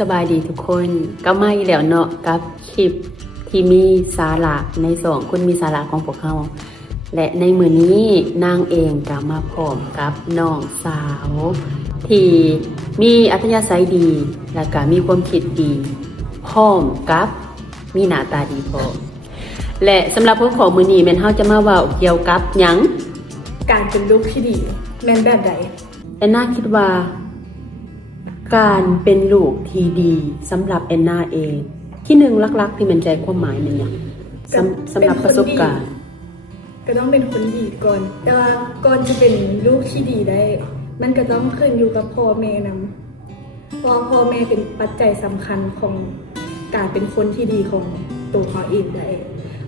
สบายดีทุกคนก็มาอีกแล้วเนาะกับคลิปที่มีสาระใน2คนมีสาระของพวกเราและในมื้อนี้นางเองก็มาพร้อมกับน้องสาวที่มีอัธยาศัยดีและก็มีความคิดดีพร้อมกับมีหน้าตาดีพร้อมและสำหรับพวกของมื้อนี้แม่นเฮาจะมาเว้าเกี่ยวกับหยังการเป็นลูกที่ดีแม่นแบบใดแอนนาคิดว่าการเป็นลูกที่ดีสำหรับแอนนาเองที่หนึ่งลักๆที่มันใจความหมายมันอย่างสำหรับประสบการณ์ก็ต้องเป็นคนดีก่อนแต่ว่าก่อนจะเป็นลูกที่ดีได้มันก็ต้องขึ้นอยู่กับพ่อแม่นำเพราะพ่อแม่เป็นปัจจัยสำคัญของการเป็นคนที่ดีของตัวเขาเองได้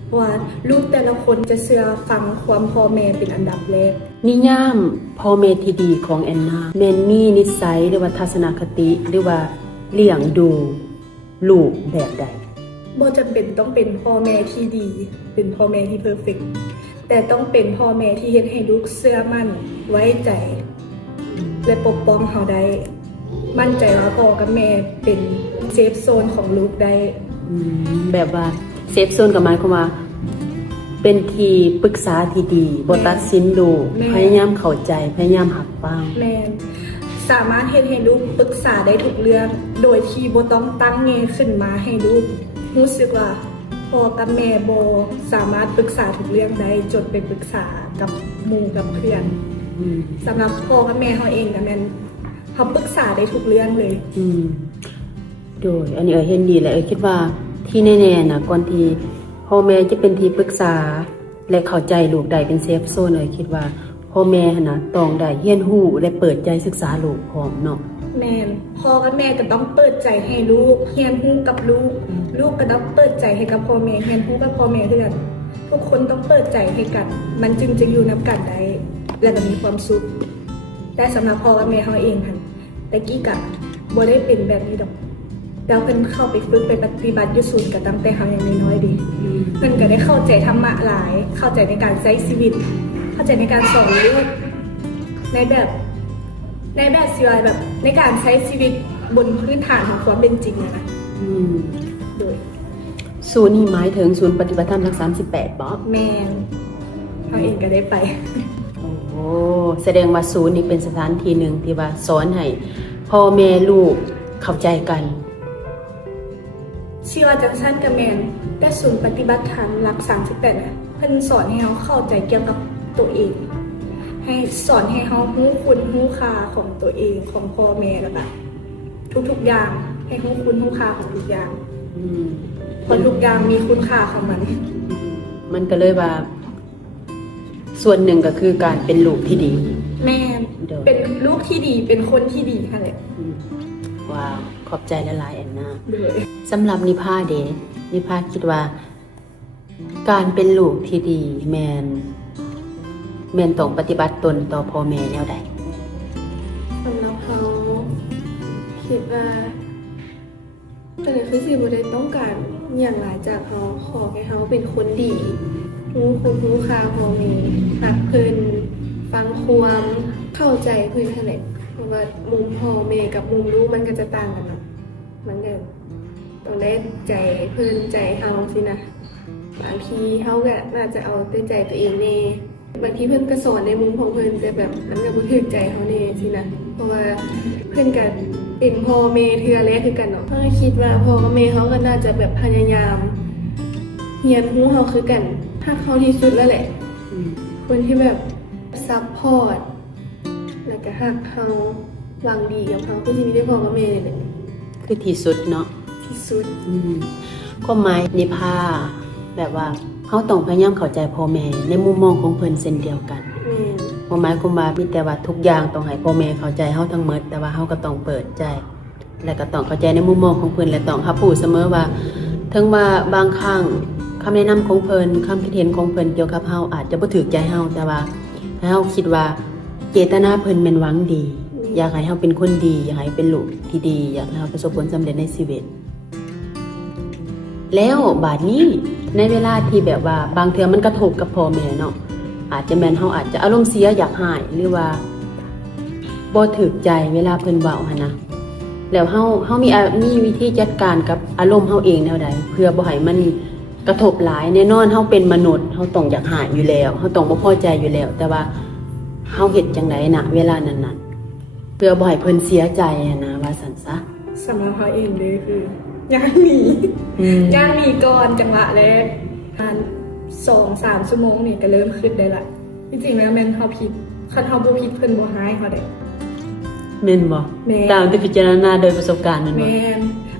เพราะว่าลูกแต่ละคนจะเชื่อฟังความพ่อแม่เป็นอันดับแรกนิยามพ่อแม่ที่ดีของแอนนาแม่นมีนิสัยหรือว่าทัศนคติหรือว่าเลี้ยงดูลูกแบบใดบ่จำเป็นต้องเป็นพ่อแม่ที่ดีเป็นพ่อแม่ที่เพอร์เฟกต์แต่ต้องเป็นพ่อแม่ที่เฮ็ดให้ลูกเชื่อมั่นไว้ใจและปกป้องเขาได้มั่นใจว่าพ่อกับแม่เป็นเซฟโซนของลูกได้แบบว่าเซฟโซนกับหมายความว่าเป็นที่ปรึกษาที่ดีบ่ตัดสินลูกพยายามเข้าใจพยายามรับฟังแม่สามารถเฮ็ดให้ลูกปรึกษาได้ทุกเรื่องโดยที่บ่ต้องตั้งแง่ขึ้นมาให้ลูกรู้สึกว่าพ่อกับแม่บ่สามารถปรึกษาทุกเรื่องได้จนไปปรึกษากับหมู่กับเพื่อนสำหรับพ่อกับแม่เขาเองนะแม่นเขาปรึกษาได้ทุกเรื่องเลยโดยอันนี้เห็นดีแหละคิดว่าที่แน่ๆนะก่อนที่พ่อแม่จะเป็นที่ปรึกษาและเข้าใจลูกได้เป็นเซฟโซนเลยคิดว่าพ่อแม่นะต้องได้เรียนรู้และเปิดใจศึกษาลูกพร้อมเนาะแม่พ่อกับแม่ก็ต้องเปิดใจให้ลูกเรียนรู้กับลูกลูกก็ต้องเปิดใจให้กับพ่อแม่เรียนรู้กับพ่อแม่ด้วยกันทุกคนต้องเปิดใจให้กันมันจึงจะอยู่นำกันได้และก็มีความสุขแต่สำหรับพ่อกับแม่เขาเองค่ะแต่กี้กะบ่ได้เป็นแบบนี้ดอกแล้วเพิ่นเข้าไปฝึกไปปฏิบัติอยู่ศูนย์ก็ตั้งแต่เขายังน้อยๆดีเพิ่นก็ได้เข้าใจธรรมะหลายเข้าใจในการใช้ชีวิตเข้าใจในการสอนลูกในแบบสิว่าแบบในการใช้ชีวิตบนพื้นฐานของความเป็นจริงนะโดยศูนย์นี่หมายถึงศูนย์ปฏิบัติธรรมรัก38บ่แม่นเขาเองก็ได้ไปโอ้แสดงว่าศูนย์นี่เป็นสถานที่หนึ่งที่ว่าสอนให้พ่อแม่ลูกเข้าใจกันเชื่อจังซั่นกับแม่นแต่ศูนย์ปฏิบัติธรรมหลัก38น่ะเพิ่นสอนให้เราเข้าใจเกี่ยวกับตัวเองให้สอนให้เรารู้คุณรู้ค่าของตัวเองของพ่อแม่แล้วก็ทุกๆอย่างให้รู้คุณรู้ค่าของทุกอย่างเพราะทุกอย่างมีคุณค่าของมันก็เลยว่าส่วนหนึ่งก็คือการเป็นลูกที่ดีแม่เป็นลูกที่ดีเป็นคนที่ดีค่ะแหละว้าวขอบใจละลายแอนนาสำหรับนิพาเดนิพาคิดว่าการเป็นลูกที่ดีแมนต้องปฏิบัติตนต่อพ่อแม่แนวใดสำหรับเขาคิดว่าแต่ในคือสิบ่ได้ต้องการอย่างหลายจากเขาขอให้เขาเป็นคนดีรู้คุณรู้ค่าพ่อแม่รักเพิ่นฟังความเข้าใจเพิ่นนั่นแหละเพราะว่ามุมพ่อแม่กับมุมลูกมันก็จะต่างกันเนาะมันก็ต้องได้ใจเพิ่นใจเฮาสินะบางทีเฮาก็น่าจะเอาแต่ใจตัวเองแน่บางทีเพิ่นก็สอนในมุมของเพิ่นแต่แบบมันก็บ่ถึงใจเฮาแน่สินะเพราะว่าเพิ่นก็เป็นพ่อแม่เทื่อแรกคือกันเนาะเฮาคิดว่าพ่อกับแม่เฮาก็น่าจะแบบพยายามเรียนรู้เฮาคือกันถ้าเขาที่สุดแล้วแหละคนที่แบบซัพพอร์ตแล้วก็ฮักเฮาหวังดีกับเฮาคือสิมีได้พ่อกับแม่นี่คือที่สุดเนาะที่สุดความหมายนิพาแบบว่าเฮาต้องพยายามเข้าใจพ่อแม่ในมุมมองของเพิ่นเช่นเดียวกันความหมายความว่ามีแต่ว่าทุกอย่างต้องให้พ่อแม่เข้าใจเฮาทั้งหมดแต่ว่าเฮาก็ต้องเปิดใจและก็ต้องเข้าใจในมุมมองของเพิ่นและต้องรับรู้เสมอว่าถึงว่าบางครั้งคำแนะนำของเพิ่นคำคิดเห็นของเพิ่นเกี่ยวกับเฮาอาจจะบ่ถูกใจเฮาแต่ว่าให้เฮาคิดว่าเจตนาเพิ่นแม่นหวังดีอยากให้เฮาเป็นคนดีอยากให้เป็นลูกที่ดีอยากให้เฮาประสบผลสำเร็จในชีวิตแล้วบาดนี้ในเวลาที่แบบว่าบางเทื่อมันกระทบกับพ่อแม่เนาะอาจจะแม่นเฮาอาจจะอารมณ์เสียอยากหายหรือว่าบ่ถูกใจเวลาเพิ่นเว้าหั่นนะ แล้วเฮามีวิธีจัดการกับอารมณ์เฮาเองแนวใดเพื่อบ่ให้มันกระทบหลายแน่นอนเฮาเป็นมนุษย์เฮาต้องอยากหายอยู่แล้วเฮาต้องบ่พอใจอยู่แล้ว แต่ว่าเฮาเฮ็ดจังไดณเวลานั้นๆเพื่อบ่ให้เพิ่นเสียใจอะนะว่าซั่นซะ สำหรับเขาเองเลยคือย่างหนีย่างหนีก่อนจังหวะแรกประมาณ2-3 ชั่วโมงนี่ก็เริ่มขึ้นได้ละที่จริงแล้วแม่นเขาผิดคันเขาบ่ผิดเพิ่นบ่หายเขาได้ แม่นบ่ แม่น ตามที่พิจารณาโดยประสบการณ์แม่นบ่ แม่น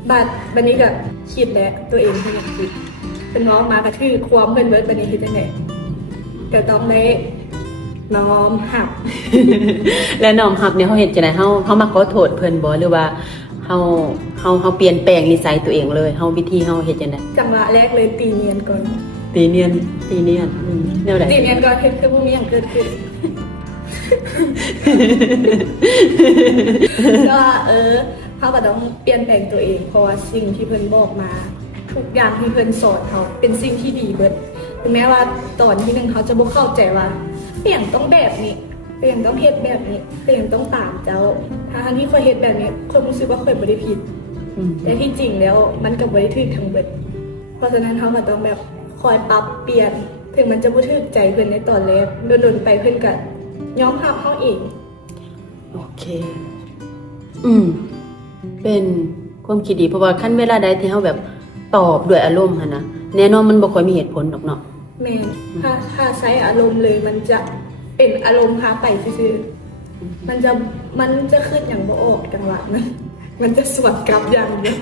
บัดนี้ก็คิดแล้วตัวเองเพิ่นอยากผิดเป็นน้องมากระทืบความเพิ่นเบิดบัดนี้คือจังได๋ก็ต้องได้น้อมหัก และน้อมรับเนี่ยเฮาเฮ็ดจังได๋เฮามาขอโทษเพิ่นบ่หรือว่าเฮาเปลี่ยนแปลงนิสัยตัวเองเลยเฮาวิธีเฮาเฮ็ดจังได๋ จังหวะแรกเลยตีเนียนก่อน ตีเนียนแนวใด ตีเนียนก่อนคือบ่มีหยังเกิดขึ้น ก็เขาก็ต้องเปลี่ยนแปลงตัวเองเพราะว่าสิ่งที่เพิ่นบอกมาทุกอย่างที่เพิ่นสอนเขาเป็นสิ่งที่ดีเบิดถึงแม้ว่าตอนที่หนึ่งเขาจะบ่เข้าใจว่าเปลี่ยนต้องแบบนี้เปลี่ยนต้องเฮ็ดแบบนี้เปลี่ยนต้องตามเจ้าทั้งที่ข่อยเฮ็ดแบบนี้ข่อยรู้สึกว่าข่อยบ่ได้ผิดแต่ที่จริงแล้วมันก็บ่ได้ถูกทั้งเบิดเพราะฉะนั้นเขาก็ต้องแบบคอยปรับเปลี่ยนถึงมันจะบ่ถูกใจเพิ่นในตอนแรกโดนๆไปเพิ่นก็ยอมรับเฮาเอง โอเค เป็นความคิดดีเพราะว่าขั้นเวลาใดที่เฮาแบบตอบด้วยอารมณ์หั่นนะแน่นอนมันบ่ค่อยมีเหตุผลดอกเนาะ แม่ถ้าใช้อารมณ์เลยมันจะเป็นอารมณ์พาไปซื่อๆมันจะขึ้นอย่างบ่ออกจังหวะมันจะสวนกลับอย่างเดียว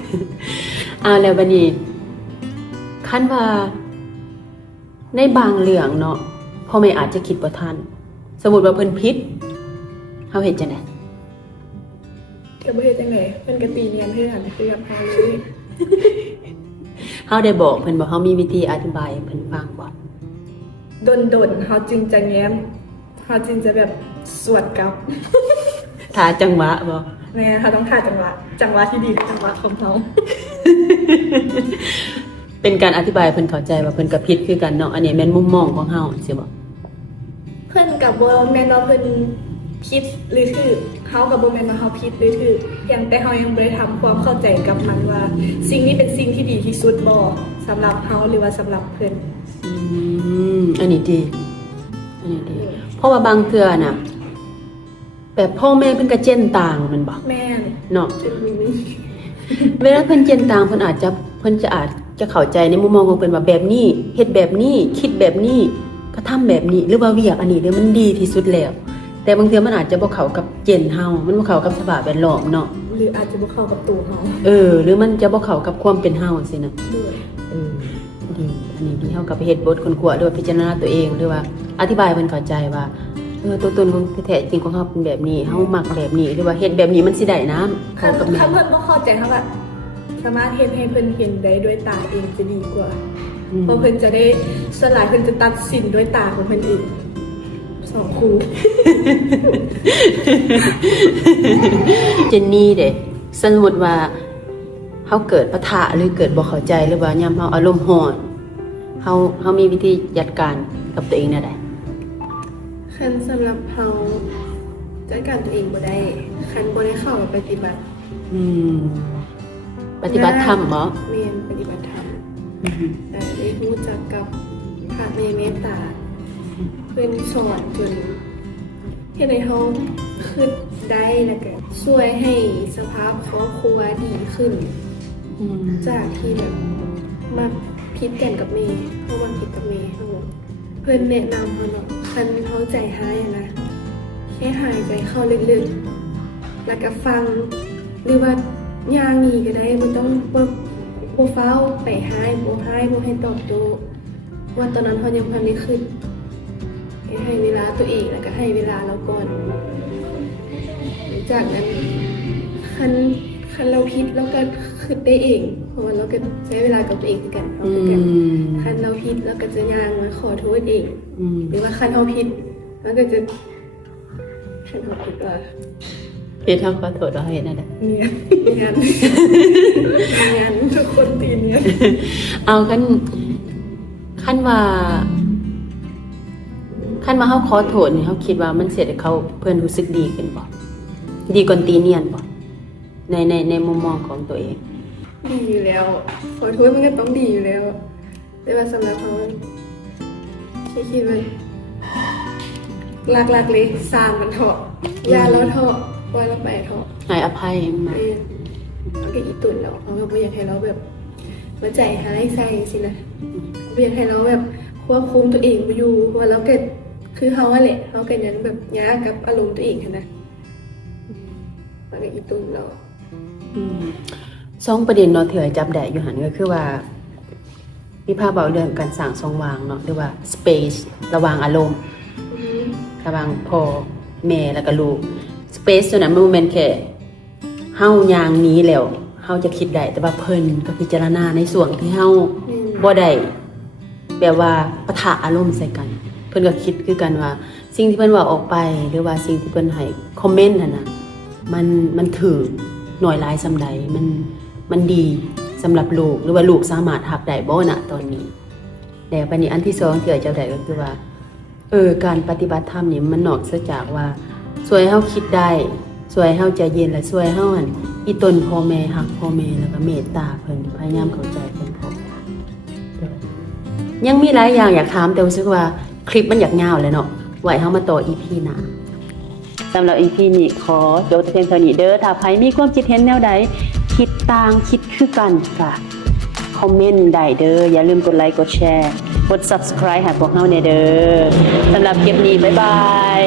แล้วบัดนี้คันว่าในบางเรื่องเนาะพ่อแม่อาจจะคิดบ่ทันสมมุติว่าเพิ่นผิดเฮาเฮ็ดจังได๋ ก็บ่เฮ็ดจังได๋เพิ่นก็ตีเนียนเพื่อนคือกับเฮาเลย เฮาได้บอกเพิ่นบ่เฮามีวิธีอธิบายให้เพิ่นฟังบ่ ดนเฮาจึงจะแง้มเฮาจึงจะแบบสวนกลับ ถ้าจังหวะบ่ แม่เฮาต้องท่าจังหวะที่ดีคือจังหวะของเฮา เป็นการอธิบายให้เพิ่นเข้าใจว่าเพิ่นก็ผิดคือกันเนาะอันนี้แม่นมุมมองของเฮาสิบ่ เพิ่นก็บ่แม่นว่าเพิ่นผิดหรือถูกเฮาก็บ่แม่นว่าเฮาผิดหรือถูกเพียงแต่เฮายังบ่ได้ทำความเข้าใจกับมันว่า สิ่งนี้เป็นสิ่งที่ดีที่สุดบ่สำหรับเฮาหรือว่าสำหรับเพิ่น อันนี้ดีเพราะว่าบางเทื่อน่ะแบบพ่อแม่เพิ่นก็เจนต่างแมันบ่ แม่น เนาะ จุดนี้ เวลาเพิ่นเจนต่างเพิ่นอาจจะเข้าใจในมุมมองของเพิ่นว่าแบบนี้เฮ็ดแบบนี้คิดแบบนี้ก็ทำแบบนี้หรือว่าเวียกอันนี้เด้อมันดีที่สุดแล้ว แต่บางเทื่อมันอาจจะบ่เข้ากับเจนเฮามันบ่เข้ากับสภาพแวดล้อมเนาะ หรืออาจจะบ่เข้ากับตัวเฮา หรือมันจะบ่เข้ากับความเป็นเฮาสินะ ด้วย ดีอันนี้ดีเฮาก็ไปเฮ็ดบทคนกลัวหรือว่าพิจารณาตัวเองหรือว่าอธิบายให้เพิ่นเข้าใจว่าตัวตนของแท้จริงของเฮาเป็นแบบนี้เฮามักแบบนี้หรือว่าเฮ็ดแบบนี้มันสิได้นะ คั เข้าน กับแม่ เพิ่นบ่เข้าใจเฮาว่าสามารถเฮ็ดให้เพิ่นเห็นได้ด้วยตาเองจะดีกว่าเพราะเพิ่นจะได้สลายเพิ่นจะตัดสินด้วยตาของเพิ่นเองสองคู่ เจนนี่เด้สมมุติว่าเฮาเกิดปะทะหรือเกิดบ่เข้าใจหรือว่ายามเฮาอารมณ์ร้อนเฮามีวิธีจัดการกับตัวเองแนวใด คันสำหรับเฮาจัดการตัวเองบ่ได้คันบ่ได้เข้าไปปฏิบัติ ปฏิบัติธรรมบ่ แม่นปฏิบัติธรรมได้รู้จักกับพระเมตตาเพิ่นสอนจนเฮ็ดให้เฮาคิดได้แล้วก็ช่วยให้สภาพครอบครัวดีขึ้น จากที่แบบมาผิดกันกับเมย์เพราะมันผิดกับเมย์ทั้งหมดเพื่อนแนะนำเขาเนาะคันเขาใจหายอะนะแค่หายใจเข้าลึกๆแล้วก็ฟังหรือว่าย่างนี้ก็ได้มันต้องบ่เฝ้าไปหายบ่ให้ตอบโต้ว่าตอนนั้นเขายังพันได้ขึ้นให้เวลาตัวเองแล้วก็ให้เวลาเราก่อนจากนั้นคันเราผิดเราก็คิดได้เองเพราะว่าเราก็ใช้เวลากับตัวเองกันเราก็กันคันเราผิดเราก็จะย่างมาขอโทษเองหรือว่าคันเราผิดเราก็จะคันเราผิดว่า เฮ็ดเฮาขอโทษว่าเฮ็ดนั่นแหละ งานทุกคนตีเนี่ย เอาคันว่าเฮาขอโทษนี่เฮาคิดว่ามันสิให้เขาเพิ่นรู้สึกดีขึ้นบ่ดีกว่าตีเนียนบ่ ในมุมมองของตัวเอง ดีอยู่แล้วขอโทษมันก็ต้องดีอยู่แล้ว แต่ว่าสำหรับเขาคิดว่าหลักๆเลยสร้างมันเถาะยาแล้วเถาะว่าเราไปเถาะ ให้อภัยมา เขาก็อีตุ่นแล้วเขาก็ไม่อยากให้เราแบบมาใจหายใส่สินะไม่อยากให้เราแบบควบคุมตัวเองไปอยู่ว่าเราเกิดคือเขาอะแหละเขาเกิดยังแบบยากกับอารมณ์ตัวเองนะมันก็อีตุ่นเรา สองประเด็นเนาะที่จับได้อยู่หันก็คือว่ามีภาพเบาเรื่องการสร้างช่องว่างเนาะหรือว่า space ระหว่างอารมณ์ระหว่างพ่อแม่แล้วก็ลูก space ตัวนั้นมันบ่แม่นแค่เฮาย่างหนี้แล้วเฮาจะคิดได้แต่ว่าเพิ่นก็พิจารณาในส่วนที่เฮาบ่ได้แบบว่าปะทะอารมณ์ใส่กัน เพิ่นก็คิดคือกันว่าสิ่งที่เพิ่นว่าออกไปหรือว่าสิ่งที่เพิ่นให้คอมเมนต์นั่นน่ะมันถูกหน่วยหลายซำใดมันดีสำหรับลูกหรือว่าลูกสามารถรับได้บ่ณตอนนี้แล้วบัดนี้อันที่2ที่เจ้าได้ก็คือว่าการปฏิบัติธรรมนี่มันนอกเสียจากว่าช่วยให้เฮาคิดได้ช่วยให้เฮาใจเย็นและช่วยให้เฮาหั่นอีตนพ่อแม่ฮักพ่อแม่แล้วก็เมตตาเพิ่นพยายามเข้าใจเพิ่นพร้อมยังมีหลายอย่างอยากถามแต่รู้สึกว่าคลิปมันอยากยาวเลยเนาะไว้เฮามาต่อ EP หน้าสำหรับ EP นี้ขอจบเพียงเท่านี้เด้อถ้าใครมีความคิดเห็นแนวใดคิดต่างคิดคือกันก็คอมเมนต์ได้เด้ออย่าลืมกดไลค์กดแชร์กด Subscribe ให้พวกเฮาแน่เด้อสำหรับคลิปนี้บ๊ายบาย